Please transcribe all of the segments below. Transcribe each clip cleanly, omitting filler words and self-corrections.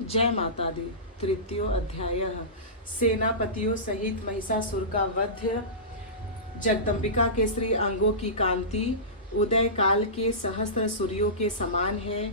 जय माता दी। तृतीयो अध्याय। सेनापतियों सहित महिषासुर का वध। जगदम्बिका के श्री अंगों की कांति उदय काल के सहस्त्र सूर्यों के समान है।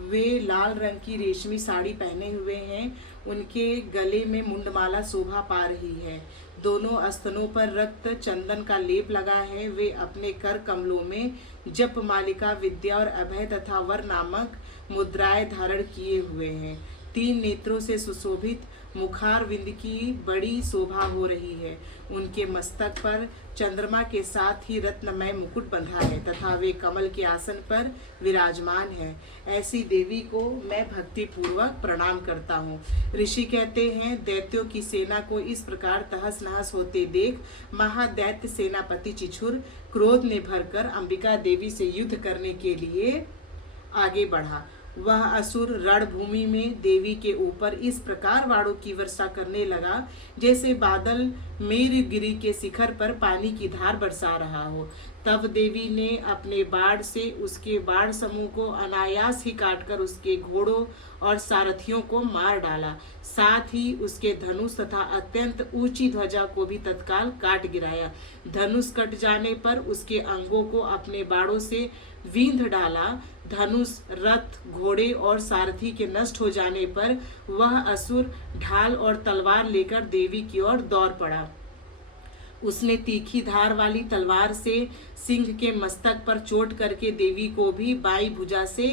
वे लाल रंग की रेशमी साड़ी पहने हुए हैं। उनके गले में मुंडमाला शोभा पा रही है। दोनों स्तनों पर रक्त चंदन का लेप लगा है। वे अपने कर कमलों में जप मालिका, विद्या और अभय तथा वर नामक मुद्राएं धारण किए हुए हैं। 3 नेत्रों से सुशोभित मुखार विंद की बड़ी शोभा हो रही है। उनके मस्तक पर चंद्रमा के साथ ही रत्नमय मुकुट बंधा है तथा वे कमल के आसन पर विराजमान है। ऐसी देवी को मैं भक्ति पूर्वक प्रणाम करता हूँ। ऋषि कहते हैं, दैत्यों की सेना को इस प्रकार तहस नहस होते देख महादैत्य सेनापति चिछुर क्रोध में भरकर अंबिका देवी से युद्ध करने के लिए आगे बढ़ा। वह असुर रणभूमि में देवी के ऊपर इस प्रकार वाणों की वर्षा करने लगा जैसे बादल मेरुगिरी के शिखर पर पानी की धार बरसा रहा हो। तब देवी ने अपने बाण से उसके बाण समूह को अनायास ही काटकर उसके घोड़ों और सारथियों को मार डाला। साथ ही उसके धनुष तथा अत्यंत ऊंची ध्वजा को भी तत्काल काट गिराया। धनुष कट जाने पर उसके अंगों को अपने बाणों से विंध डाला। धनुष, रथ, घोड़े और सारथी के नष्ट हो जाने पर वह असुर ढाल और तलवार लेकर देवी की ओर दौड़ पड़ा। उसने तीखी धार वाली तलवार से सिंह के मस्तक पर चोट करके देवी को भी बाईं भुजा से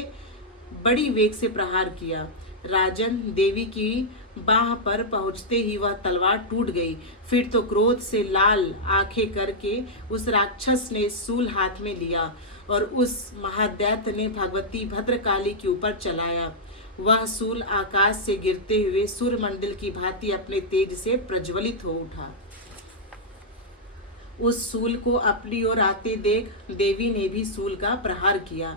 बड़ी वेग से प्रहार किया। राजन, देवी की बाह पर पहुंचते ही वह तलवार टूट गई। फिर तो क्रोध से लाल आंखें करके उस राक्षस ने सूल हाथ में लिया और उस महादैत्य ने भगवती भद्रकाली के ऊपर चलाया। वह सूल आकाश से गिरते हुए सूर्यमंडल की भांति अपने तेज से प्रज्वलित हो उठा। उस सूल को अपनी ओर आते देख देवी ने भी सूल का प्रहार किया।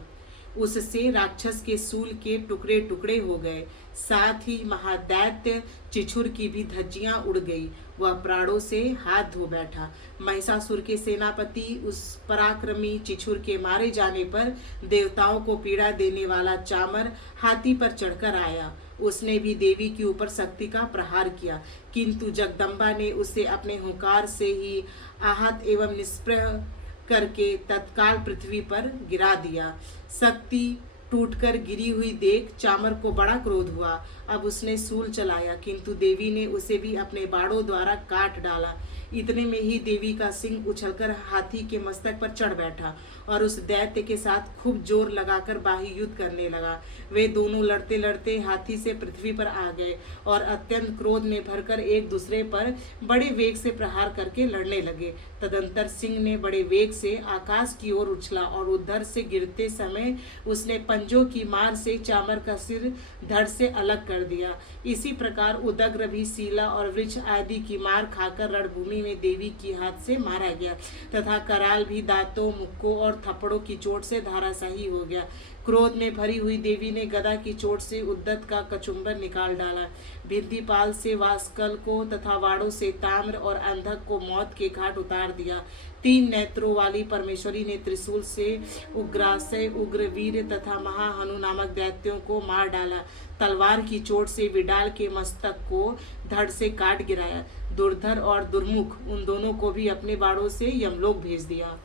उससे राक्षस के सूल के टुकड़े टुकड़े हो गए। साथ ही महादैत्य चिछुर की भी धज्जियां उड़ गई। वह प्राणों से हाथ धो बैठा। महिषासुर के सेनापति उस पराक्रमी चिछुर के मारे जाने पर देवताओं को पीड़ा देने वाला चामर हाथी पर चढ़कर आया। उसने भी देवी के ऊपर शक्ति का प्रहार किया, किंतु जगदम्बा ने उसे अपने हुंकार से ही आहत एवं निष्प्रह करके तत्काल पृथ्वी पर गिरा दिया। शक्ति टूटकर गिरी हुई देख चामर को बड़ा क्रोध हुआ। अब उसने सूल चलाया, किंतु देवी ने उसे भी अपने बाणों द्वारा काट डाला। इतने में ही देवी का सिंह उछलकर हाथी के मस्तक पर चढ़ बैठा और उस दैत्य के साथ खूब जोर लगाकर बाही युद्ध करने लगा। वे दोनों लड़ते लड़ते हाथी से पृथ्वी पर आ गए और अत्यंत क्रोध में भरकर एक दूसरे पर बड़े वेग से प्रहार करके लड़ने लगे। तदंतर सिंह ने बड़े वेग से आकाश की ओर उछला और उधर से गिरते समय उसने पंजों की मार से चामर का सिर धड़ से अलग कर दिया। इसी प्रकार उदग्र भी सीला और वृक्ष आदि की मार खाकर रणभूमि में देवी की हाथ से मारा गया तथा कराल भी दांतों, मुक्कों और थप्पड़ों की चोट से धाराशाही हो गया। क्रोध में भरी हुई देवी ने गदा की चोट से उद्दत का कचुम्बर निकाल डाला। भिंदीपाल से वास्कल को तथा वाड़ों से ताम्र और अंधक को मौत के घाट उतार दिया। 3 नेत्रों वाली परमेश्वरी ने त्रिशूल से उग्रासय, उग्रवीर तथा महाहनु नामक दैत्यों को मार डाला। तलवार की चोट से विडाल के मस्तक को धड़ से काट गिराया। दुर्धर और दुर्मुख उन दोनों को भी अपने बाणों से यमलोक भेज दिया।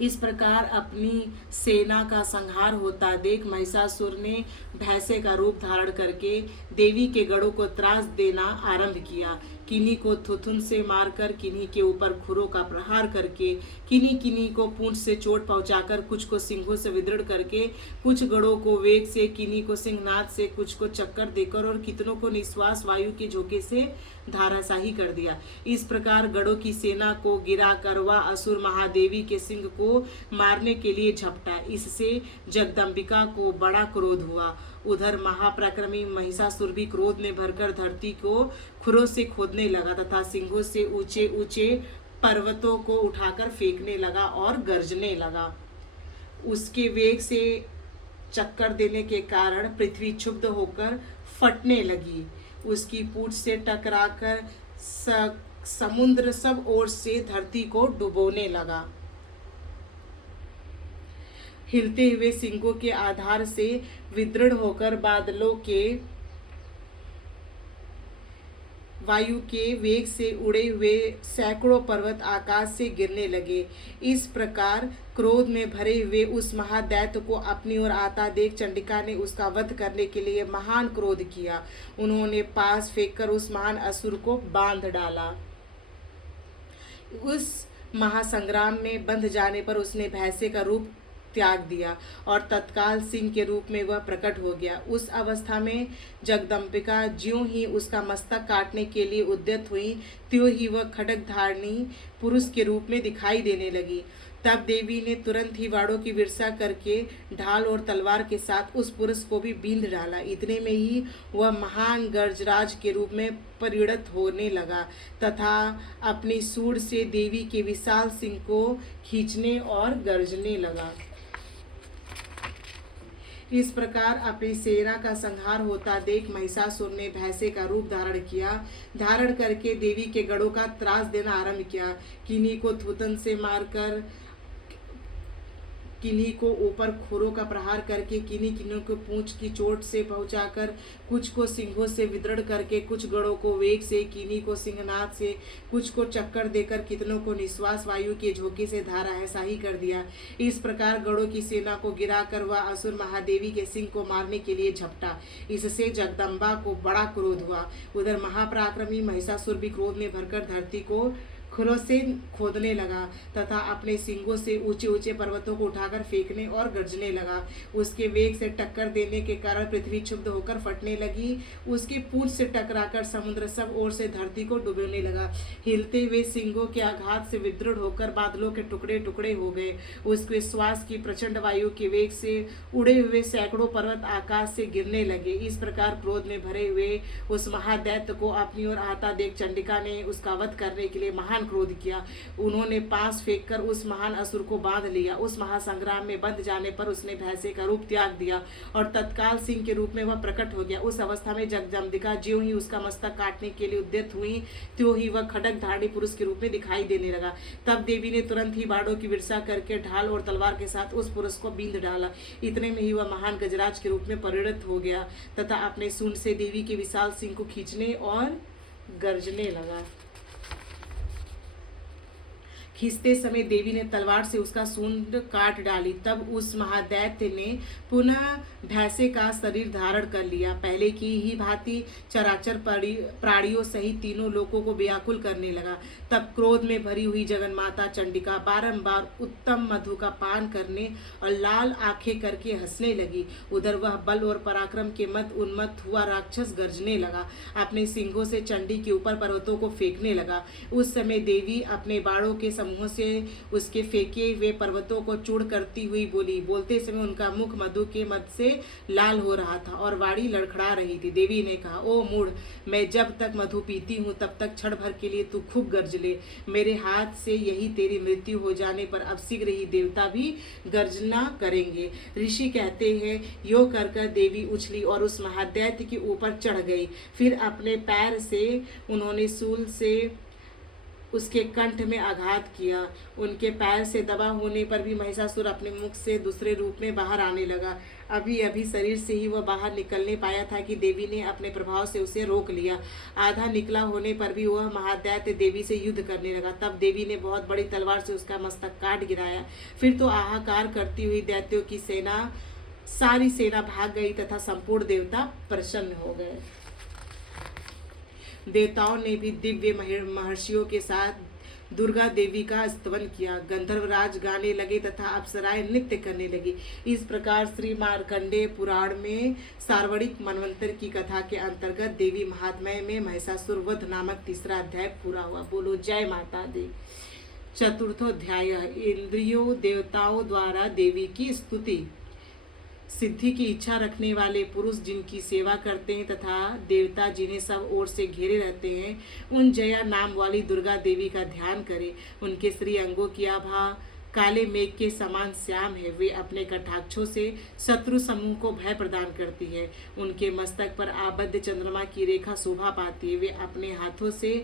इस प्रकार अपनी सेना का संहार होता देख महिषासुर ने भैंसे का रूप धारण करके देवी के गढ़ों को त्रास देना आरंभ किया। किन्हीं को थुथुन से मारकर, किन्हीं के ऊपर खुरों का प्रहार करके, किन्हीं किन्हीं को पूंछ से चोट पहुंचाकर, कुछ को सिंहों से विदृढ़ करके, कुछ गढ़ों को वेग से, किन्हीं को सिंहनाद से, कुछ को चक्कर देकर और कितनों को निश्वास वायु के झोंके से धाराशाही कर दिया। इस प्रकार गढ़ों की सेना को गिरा कर वह असुर महादेवी के सिंह को मारने के लिए झपटा। इससे जगदम्बिका को बड़ा क्रोध हुआ। उधर महापराक्रमी महिषासुर भी क्रोध में भरकर धरती को खुरों से खोदने लगा तथा सिंहों से ऊंचे ऊंचे पर्वतों को उठाकर फेंकने लगा और गरजने लगा। उसके वेग से चक्कर देने के कारण पृथ्वी क्षुब्ध होकर फटने लगी। उसकी पूंछ से टकराकर समुद्र सब ओर से धरती को डुबोने लगा। हिलते हुए सिंगों के आधार से विदृढ़ होकर बादलों के वायु के वेग से उड़े हुए सैकड़ों पर्वत आकाश से गिरने लगे। इस प्रकार क्रोध में भरे हुए उस महादैत्य को अपनी ओर आता देख चंडिका ने उसका वध करने के लिए महान क्रोध किया। उन्होंने पास फेंककर उस महान असुर को बांध डाला। उस महासंग्राम में बंध जाने पर उसने भैंसे का रूप त्याग दिया और तत्काल सिंह के रूप में वह प्रकट हो गया। उस अवस्था में जगदम्बिका ज्यों ही उसका मस्तक काटने के लिए उद्यत हुई, त्यों ही वह खड्ग धारणी पुरुष के रूप में दिखाई देने लगी। तब देवी ने तुरंत ही वाड़ों की विरसा करके ढाल और तलवार के साथ उस पुरुष को भी बींध डाला। इतने में ही वह महान गर्जराज के रूप में परिणत होने लगा तथा अपनी सूंड से देवी के विशाल सिंह को खींचने और गर्जने लगा। इस प्रकार अपनी सेना का संहार होता देख महिषासुर ने भैंसे का रूप धारण किया। धारण करके देवी के गढ़ों का त्रास देना आरंभ किया। किन्हीं को थूथन से मारकर, किन्हीं को ऊपर खोरों का प्रहार करके, किन्हीं को पूंछ की चोट से पहुंचाकर, कुछ को सिंहों से विदृढ़ करके, कुछ गढ़ों को वेग से, किन्हीं को सिंहनाद से, कुछ को चक्कर देकर, कितनों को निश्वास वायु के झोंके से धारा ऐसा ही कर दिया। इस प्रकार गढ़ों की सेना को गिराकर वह असुर महादेवी के सिंह को मारने के लिए झपटा। इससे जगदम्बा को बड़ा क्रोध हुआ। उधर महापराक्रमी महिषासुर भी क्रोध में भरकर धरती को खुरों से खोदने लगा तथा अपने सिंगों से ऊंचे ऊंचे पर्वतों को उठाकर फेंकने और गर्जने लगा। उसके वेग से टक्कर देने के कारण पृथ्वी क्षुब्ध होकर फटने लगी। उसके पूंछ से टकराकर समुद्र सब ओर से धरती को डुबोने लगा। हिलते हुए सिंगों के आघात से विदृढ़ होकर बादलों के टुकड़े टुकड़े हो गए। उसके श्वास की प्रचंड वायु के वेग से उड़े हुए सैकड़ों पर्वत आकाश से गिरने लगे। इस प्रकार क्रोध में भरे हुए उस महादैत्य को अपनी ओर आता देख चंडिका ने उसका वध करने के लिए महान क्रोध किया। उन्होंने पास फेंककर उस महान असुर को बांध लिया। उस महासंग्राम में बंध जाने पर उसने भैंसे का रूप त्याग दिया और तत्काल सिंह के रूप में वह प्रकट हो गया। उस अवस्था में जगदम्बिका ज्यों ही उसका मस्तक काटने के लिए उद्यत हुई, त्यों ही वह खड्ग धारणी पुरुष के रूप में दिखाई देने लगा। तब देवी ने तुरंत ही बाड़ों की विरसा करके ढाल और तलवार के साथ उस पुरुष को बींध डाला। इतने में ही वह महान गजराज के रूप में परिणत हो गया तथा अपने सूंड से देवी के विशाल सिंह को खींचने और गर्जने लगा। खींचते समय देवी ने तलवार से उसका सूंड काट डाली। तब उस महादैत्य ने पुनः भैंसे का शरीर धारण कर लिया। पहले की ही भांति चराचर प्राणियों सहित तीनों लोगों को व्याकुल करने लगा। तब क्रोध में भरी हुई जगन्माता चंडिका बारंबार उत्तम मधु का पान करने और लाल आंखें करके हंसने लगी। उधर वह बल और पराक्रम के मत उन्मत्त हुआ राक्षस गर्जने लगा। अपने सिंहों से चंडी के ऊपर पर्वतों को फेंकने लगा। उस समय देवी अपने बाड़ों के समूह से उसके फेंके हुए पर्वतों को चूड़ करती हुई बोली। बोलते समय उनका मुख मधु के मद से लाल हो रहा था और वाणी लड़खड़ा रही थी। देवी ने कहा, ओ मूढ़, मैं जब तक मधु पीती हूँ तब तक क्षण भर के लिए तू खूब गर्ज ले। मेरे हाथ से यही तेरी मृत्यु हो जाने पर अब शीघ्र ही देवता भी गर्जना करेंगे। ऋषि कहते हैं, यो कर देवी उछली और उस महादैत्य के ऊपर चढ़ गई। फिर अपने पैर से उन्होंने सूल से उसके कंठ में आघात किया। उनके पैर से दबा होने पर भी महिषासुर अपने मुख से दूसरे रूप में बाहर आने लगा। अभी अभी शरीर से ही वह बाहर निकलने पाया था कि देवी ने अपने प्रभाव से उसे रोक लिया। आधा निकला होने पर भी वह महादैत्य देवी से युद्ध करने लगा। तब देवी ने बहुत बड़ी तलवार से उसका मस्तक काट गिराया। फिर तो हाहाकार करती हुई दैत्यों की सारी सेना भाग गई तथा संपूर्ण देवता प्रसन्न हो गए। देवताओं ने भी दिव्य महर्षियों के साथ दुर्गा देवी का स्तवन किया। गंधर्वराज गाने लगे तथा अप्सराएं नृत्य करने लगी। इस प्रकार श्री मार्कंडेय पुराण में सार्वणिक मनवंतर की कथा के अंतर्गत देवी महात्म्य में महिषासुर वध नामक तीसरा अध्याय पूरा हुआ। बोलो जय माता दी। चतुर्थोध्याय इंद्रियों देवताओं द्वारा देवी की स्तुति। सिद्धि की इच्छा रखने वाले पुरुष जिनकी सेवा करते हैं तथा देवता जिन्हें सब ओर से घेरे रहते हैं, उन जया नाम वाली दुर्गा देवी का ध्यान करें। उनके श्री अंगों की आभा काले मेघ के समान श्याम है। वे अपने कटाक्षों से शत्रु समूह को भय प्रदान करती है। उनके मस्तक पर आबद्ध चंद्रमा की रेखा शोभा पाती है। वे अपने हाथों से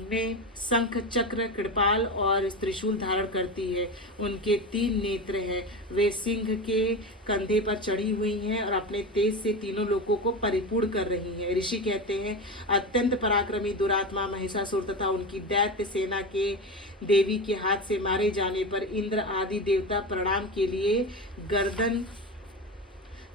में शंख चक्र कृपाल और त्रिशूल धारण करती है। उनके 3 नेत्र हैं, वे सिंह के कंधे पर चढ़ी हुई हैं और अपने तेज से तीनों लोगों को परिपूर्ण कर रही हैं। ऋषि कहते हैं अत्यंत पराक्रमी दुरात्मा महिषासुर तथा उनकी दैत्य सेना के देवी के हाथ से मारे जाने पर इंद्र आदि देवता प्रणाम के लिए गर्दन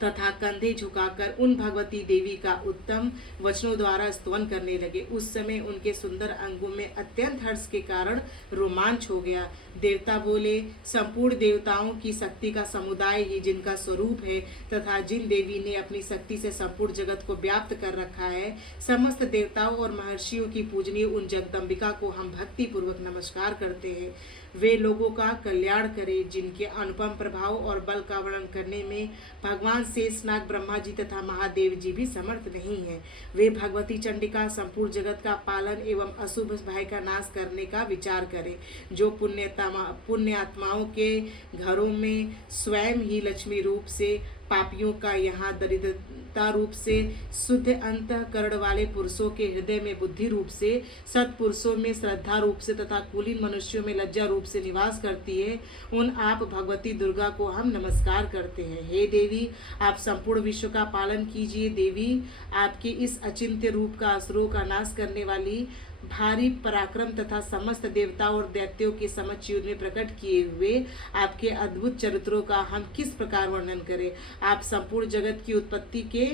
तथा कंधे झुकाकर उन भगवती देवी का उत्तम वचनों द्वारा स्तवन करने लगे। उस समय उनके सुंदर अंगों में अत्यंत हर्ष के कारण रोमांच हो गया। देवता बोले, संपूर्ण देवताओं की शक्ति का समुदाय ही जिनका स्वरूप है तथा जिन देवी ने अपनी शक्ति से संपूर्ण जगत को व्याप्त कर रखा है, समस्त देवताओं और महर्षियों की पूजनीय उन जगदम्बिका को हम भक्ति पूर्वक नमस्कार करते हैं। वे लोगों का कल्याण करे जिनके अनुपम प्रभाव और बल का वर्णन करने में भगवान शेषनाग ब्रह्मा जी तथा महादेव जी भी समर्थ नहीं है। वे भगवती चंडिका संपूर्ण जगत का पालन एवं अशुभ भय का नाश करने का विचार करें। जो पुण्य आत्माओं के घरों में स्वयं ही लक्ष्मी रूप से, पापियों का यहाँ दरिद्रता रूप से, शुद्ध अंतःकरण वाले पुरुषों के हृदय में बुद्धि रूप से, सत्पुरुषों में श्रद्धा रूप से तथा कुलीन मनुष्यों में लज्जा रूप से निवास करती है, उन आप भगवती दुर्गा को हम नमस्कार करते हैं। हे देवी, आप संपूर्ण विश्व का पालन कीजिए। देवी, आपके इस अचिंत्य रूप का असुरों का नाश करने वाली भारी पराक्रम तथा समस्त देवताओं और दैत्यों के समक्ष युद्ध में प्रकट किए हुए आपके अद्भुत चरित्रों का हम किस प्रकार वर्णन करें। आप संपूर्ण जगत की उत्पत्ति के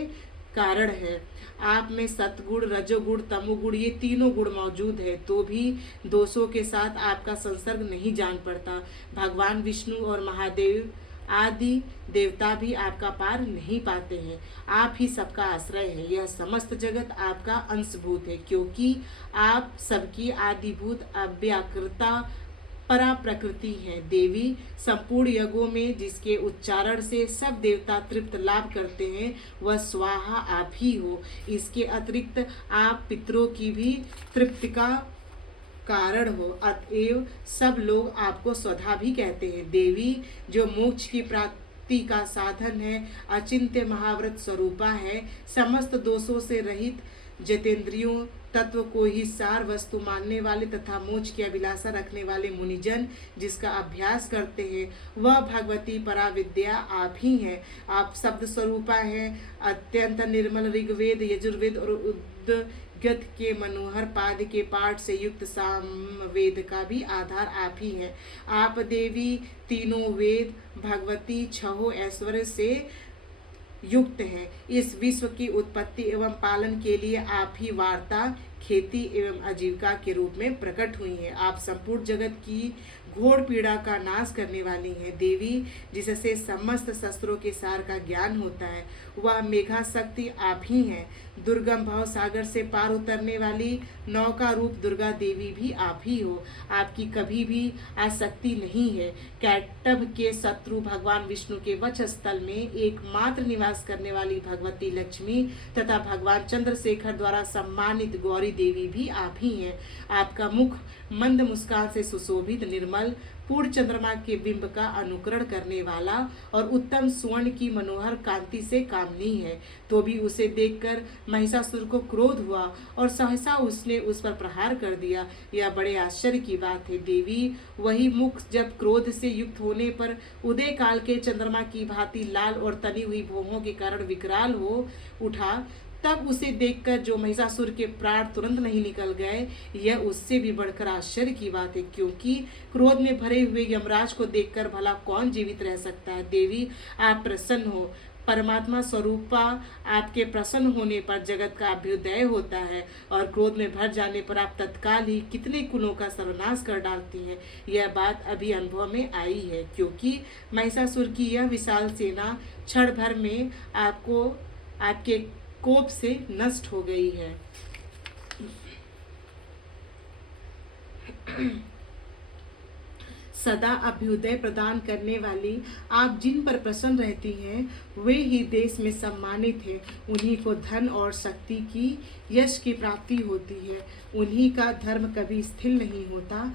कारण है। आप में सतगुण, रजोगुण, तमोगुण ये तीनों गुण मौजूद है, तो भी दोषों के साथ आपका संसर्ग नहीं जान पड़ता। भगवान विष्णु और महादेव आदि देवता भी आपका पार नहीं पाते हैं। आप ही सबका आश्रय है। यह समस्त जगत आपका अंशभूत है, क्योंकि आप सबकी आदिभूत अव्याकृता परा प्रकृति है। देवी, संपूर्ण यज्ञों में जिसके उच्चारण से सब देवता तृप्त लाभ करते हैं, वह स्वाहा आप ही हो। इसके अतिरिक्त आप पितरों की भी तृप्ति का कारण हो, अतएव सब लोग आपको स्वधा भी कहते हैं। देवी, जो मोक्ष की प्राप्ति का साधन है, अचिंत्य महाव्रत स्वरूपा है, समस्त दोषों से रहित, जितेंद्रियों तत्व को ही सार वस्तु मानने वाले तथा मोक्ष की अभिलाषा रखने वाले मुनिजन जिसका अभ्यास करते हैं, वह भगवती पराविद्या आप ही हैं। आप शब्द स्वरूपा हैं। अत्यंत निर्मल ऋग्वेद, यजुर्वेद और उद्गत के मनोहर पाद के पाठ से युक्त सामवेद का भी आधार आप ही हैं। आप देवी तीनों वेद, भगवती छहों ऐश्वर्य से युक्त है। इस विश्व की उत्पत्ति एवं पालन के लिए आप ही वार्ता, खेती एवं आजीविका के रूप में प्रकट हुई हैं। आप संपूर्ण जगत की घोर पीड़ा का नाश करने वाली हैं। देवी, जिससे समस्त शस्त्रों के सार का ज्ञान होता है, वह मेघा शक्ति आप ही हैं। दुर्गम भव सागर से पार उतरने वाली नौका रूप दुर्गा देवी भी आप ही हो। आपकी कभी भी आसक्ति नहीं है। कैटभ के शत्रु भगवान विष्णु के वक्षस्थल में एकमात्र निवास करने वाली भगवती लक्ष्मी तथा भगवान चंद्रशेखर द्वारा सम्मानित गौरी देवी भी आप ही हैं। आपका मुख मंद मुस्कान से सुशोभित, निर्मल, पूर्ण चंद्रमा के बिंब का अनुकरण करने वाला और उत्तम स्वर्ण की मनोहर कांति से कामनी है। तो भी उसे देखकर महिषासुर को क्रोध हुआ और सहसा उसने उस पर प्रहार कर दिया। यह बड़े आश्चर्य की बात है। देवी, वही मुख जब क्रोध से युक्त होने पर उदय काल के चंद्रमा की भांति लाल और तनी हुई भौहों के कारण विकराल हो उठा, तब उसे देखकर जो महिषासुर के प्राण तुरंत नहीं निकल गए, यह उससे भी बढ़कर आश्चर्य की बात है, क्योंकि क्रोध में भरे हुए यमराज को देखकर भला कौन जीवित रह सकता है। देवी, आप प्रसन्न हो। परमात्मा स्वरूपा आपके प्रसन्न होने पर जगत का अभ्युदय होता है और क्रोध में भर जाने पर आप तत्काल ही कितने कुलों का सर्वनाश कर डालती हैं। यह बात अभी अनुभव में आई है, क्योंकि महिषासुर की यह विशाल सेना क्षण भर में आपके कोप से नष्ट हो गई है। सदा अभ्युदय प्रदान करने वाली आप जिन पर प्रसन्न रहती हैं, वे ही देश में सम्मानित हैं। उन्हीं को धन और शक्ति की, यश की प्राप्ति होती है। उन्हीं का धर्म कभी स्थिर नहीं होता।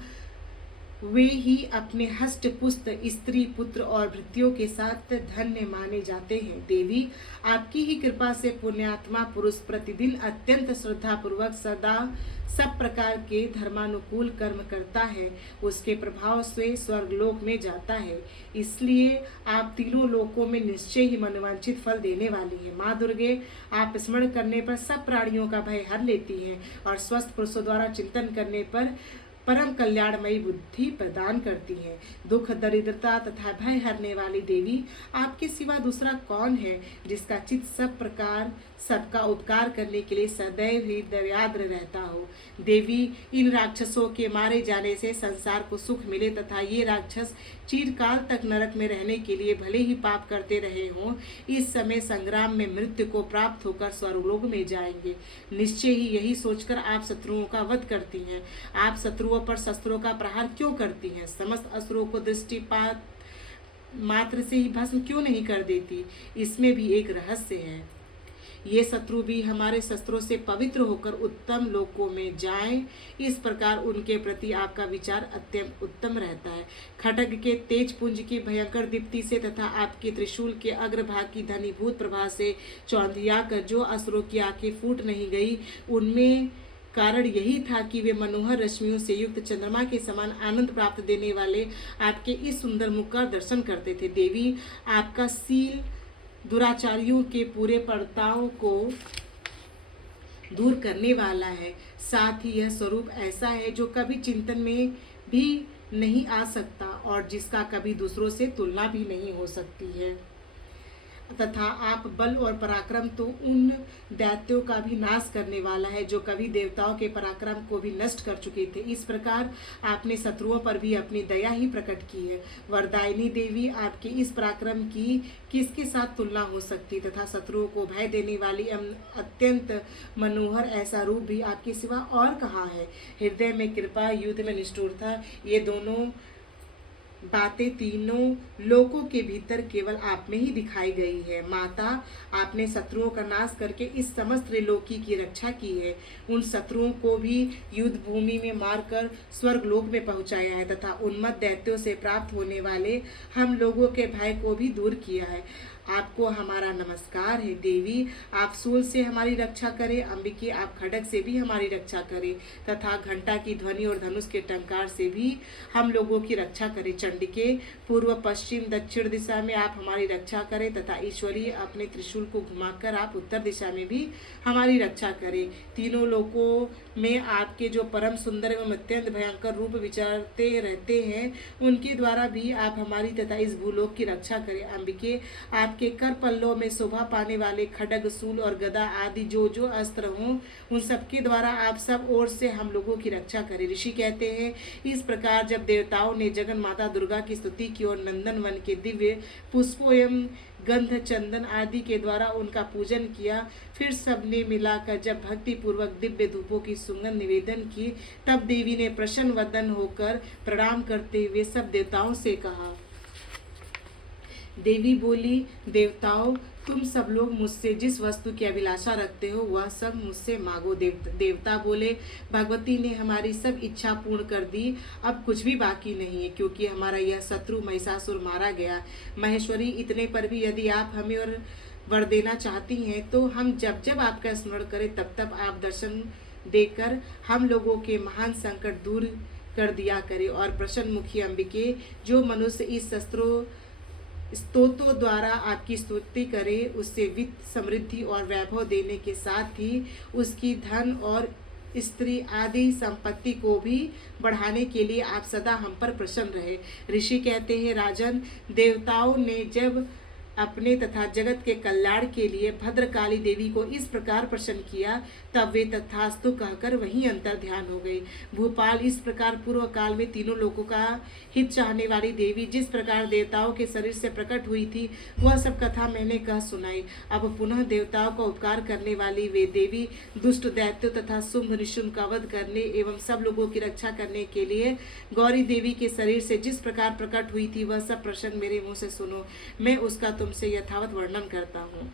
वे ही अपने हष्ट पुष्ट स्त्री, पुत्र और भृत्यों के साथ धन्य माने जाते हैं। देवी, आपकी ही कृपा से पुण्यात्मा पुरुष प्रतिदिन अत्यंत श्रद्धा पूर्वक सदा सब प्रकार के धर्मानुकूल कर्म करता है उसके प्रभाव से स्वर्गलोक में जाता है। इसलिए आप तीनों लोकों में निश्चय ही मनोवांछित फल देने वाली है। माँ दुर्गे, आप स्मरण करने पर सब प्राणियों का भय हर लेती हैं और स्वस्थ पुरुषों द्वारा चिंतन करने पर परम कल्याणमयी बुद्धि प्रदान करती हैं। दुख, दरिद्रता तथा भय हरने वाली देवी, आपके सिवा दूसरा कौन है जिसका चित्त सब प्रकार सबका उपकार करने के लिए सदैव ही दयाद्र रहता हो। देवी, इन राक्षसों के मारे जाने से संसार को सुख मिले तथा ये राक्षस चिरकाल तक नरक में रहने के लिए भले ही पाप करते रहे हों, इस समय संग्राम में मृत्यु को प्राप्त होकर स्वर्गलोक में जाएंगे। निश्चय ही यही सोचकर आप शत्रुओं का वध करती हैं। आप शत्रुओं पर शस्त्रों का प्रहार क्यों करती हैं? समस्त असुरों को दृष्टिपात मात्र से ही भस्म क्यों नहीं कर देती? इसमें भी एक रहस्य है। ये शत्रु भी हमारे शस्त्रों से पवित्र होकर उत्तम लोकों में जाएं, इस प्रकार उनके प्रति आपका विचार अत्यंत उत्तम रहता है। खड्ग के तेज पुंज की भयंकर दीप्ति से तथा आपके त्रिशूल के अग्रभाग की धनीभूत प्रभा से चौंधिया कर जो असुरों की आंखें फूट नहीं गई, उनमें कारण यही था कि वे मनोहर रश्मियों से युक्त चंद्रमा के समान आनंद प्राप्त देने वाले आपके इस सुंदर मुख का दर्शन करते थे। देवी, आपका सील दुराचारियों के पूरे पर्दाओं को दूर करने वाला है। साथ ही यह स्वरूप ऐसा है जो कभी चिंतन में भी नहीं आ सकता और जिसका कभी दूसरों से तुलना भी नहीं हो सकती है। तथा आप बल और पराक्रम तो उन दैत्यों का भी नाश करने वाला है जो कभी देवताओं के पराक्रम को भी नष्ट कर चुके थे। इस प्रकार आपने शत्रुओं पर भी अपनी दया ही प्रकट की है। वरदायिनी देवी, आपके इस पराक्रम की किसके साथ तुलना हो सकती तथा शत्रुओं को भय देने वाली अत्यंत मनोहर ऐसा रूप भी आपके सिवा और कहाँ है? हृदय में कृपा, युद्ध में निष्ठुरता, ये दोनों बातें तीनों लोकों के भीतर केवल आप में ही दिखाई गई है। माता, आपने शत्रुओं का नाश करके इस समस्त त्रिलोकी की रक्षा की है। उन शत्रुओं को भी युद्ध भूमि में मारकर स्वर्गलोक में पहुंचाया है तथा उन्मत्त दैत्यों से प्राप्त होने वाले हम लोगों के भय को भी दूर किया है। आपको हमारा नमस्कार है। देवी, आप सूल से हमारी रक्षा करें। अंबिके, आप खड्ग से भी हमारी रक्षा करें तथा घंटा की ध्वनि और धनुष के टंकार से भी हम लोगों की रक्षा करें। चंडिके, पूर्व, पश्चिम, दक्षिण दिशा में आप हमारी रक्षा करें तथा ईश्वरीय अपने त्रिशूल को घुमाकर आप उत्तर दिशा में भी हमारी रक्षा करें। तीनों लोकों में आपके जो परम सुंदर एवं अत्यंत भयंकर रूप विचरते रहते हैं, उनके द्वारा भी आप हमारी तथा इस भूलोक की रक्षा करें। अंबिके, आपके कर पल्लों में शोभा पाने वाले खड्ग, सूल और गदा आदि जो जो अस्त्र हों, उन सबके द्वारा आप सब ओर से हम लोगों की रक्षा करें। ऋषि कहते हैं, इस प्रकार जब देवताओं ने जगन माता दुर्गा की स्तुति की और नंदन वन के दिव्य पुष्पों एवं गंध, चंदन आदि के द्वारा उनका पूजन किया, फिर सबने मिलाकर जब भक्ति पूर्वक दिव्य धूपों की सुगंध निवेदन की, तब देवी ने प्रसन्न वदन होकर प्रणाम करते हुए सब देवताओं से कहा। देवी बोली, देवताओं, तुम सब लोग मुझसे जिस वस्तु की अभिलाषा रखते हो वह सब मुझसे मांगो। देवता बोले, भगवती ने हमारी सब इच्छा पूर्ण कर दी, अब कुछ भी बाकी नहीं है, क्योंकि हमारा यह शत्रु महिषासुर मारा गया। महेश्वरी, इतने पर भी यदि आप हमें और वर देना चाहती हैं तो हम जब जब आपका स्मरण करें तब तब आप दर्शन देकर हम लोगों के महान संकट दूर कर दिया करें। और प्रसन्न मुखी अंबिके, जो मनुष्य इस स्तोत्रों द्वारा आपकी स्तुति करे, उससे वित्त, समृद्धि और वैभव देने के साथ ही उसकी धन और स्त्री आदि संपत्ति को भी बढ़ाने के लिए आप सदा हम पर प्रसन्न रहे। ऋषि कहते हैं, राजन, देवताओं ने जब अपने तथा जगत के कल्याण के लिए भद्रकाली देवी को इस प्रकार प्रसन्न किया, तब वे तथास्तु कहकर वहीं अंतर ध्यान हो गई। भूपाल, इस प्रकार पूर्व काल में तीनों लोगों का हित चाहने वाली देवी जिस प्रकार देवताओं के शरीर से प्रकट हुई थी, वह सब कथा मैंने कह सुनाई। अब पुनः देवताओं का उपकार करने वाली वे देवी दुष्ट दैत्यों तथा शुंभ निशुंभ का वध करने एवं सब लोगों की रक्षा करने के लिए गौरी देवी के शरीर से जिस प्रकार प्रकट हुई थी, वह सब प्रसंग मेरे मुँह से सुनो। मैं उसका तुमसे यथावत वर्णन करता हूँ।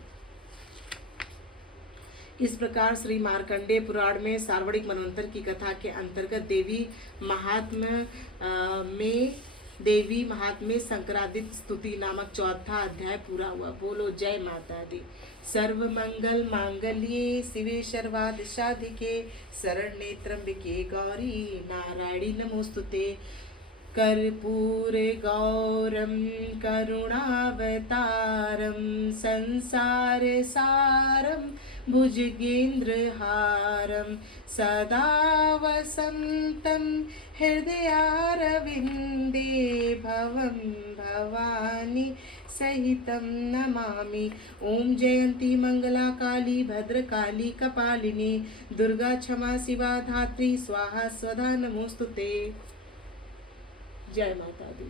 इस प्रकार श्री मार्कंडेय पुराण में सार्वणिक मनवंतर की कथा के अंतर्गत देवी महात्म्य में देवी महात्म्य संक्रांतिक स्तुति नामक चौथा अध्याय पूरा हुआ। बोलो जय माता दी। सर्व मंगल मांगल्ये शिवे सर्वार्थ साधिके शरण्ये त्र्यंबके गौरी नारायणी नमोस्तुते। कर्पूरे गौरम करुणावतारम संसार सारम भुजगेन्द्रहारम सदा वसन्तं हृदयारविन्दे भवं भवानी सहितं नमामि। ओम जयंती मंगला काली भद्रकाली कपालिनी दुर्गा क्षमा शिवा धात्री स्वाहा स्वधा नमोस्तुते। जय माता दी।